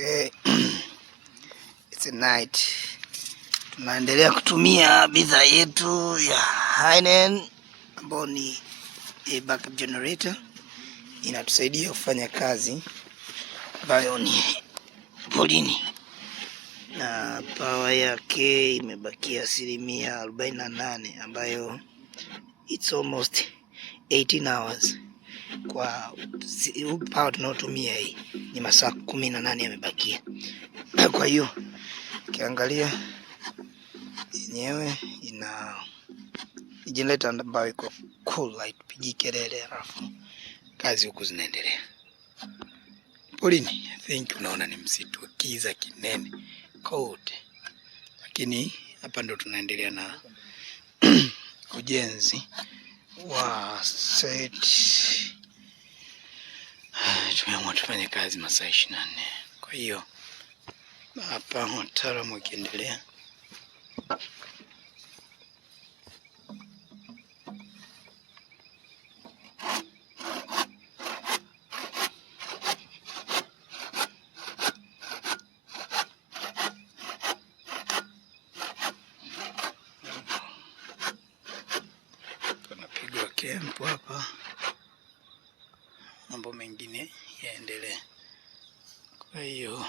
Okay. It's a night. Tunaendelea kutumia bidhaa yetu ya Heinen ambayo ni backup generator. Inatusaidia kufanya kazi ambayo ni polini, na power yake imebakia 48%, ambayo it's almost 18 hours. Kwa power tunayotumia hii ni masaa 18 yamebakia. Kwa hiyo ukiangalia yenyewe ina generator ambayo iko cool light, pigi kelele, alafu kazi huku zinaendelea polini. I think unaona ni msitu kiza kinene cold, lakini hapa ndo tunaendelea na ujenzi wa set. Tumeamua tufanye kazi masaa 24. Kwa hiyo hapa wataalamu wakiendelea. Tunapigwa kempu hapa, mambo mengine yaendelee. Kwa hiyo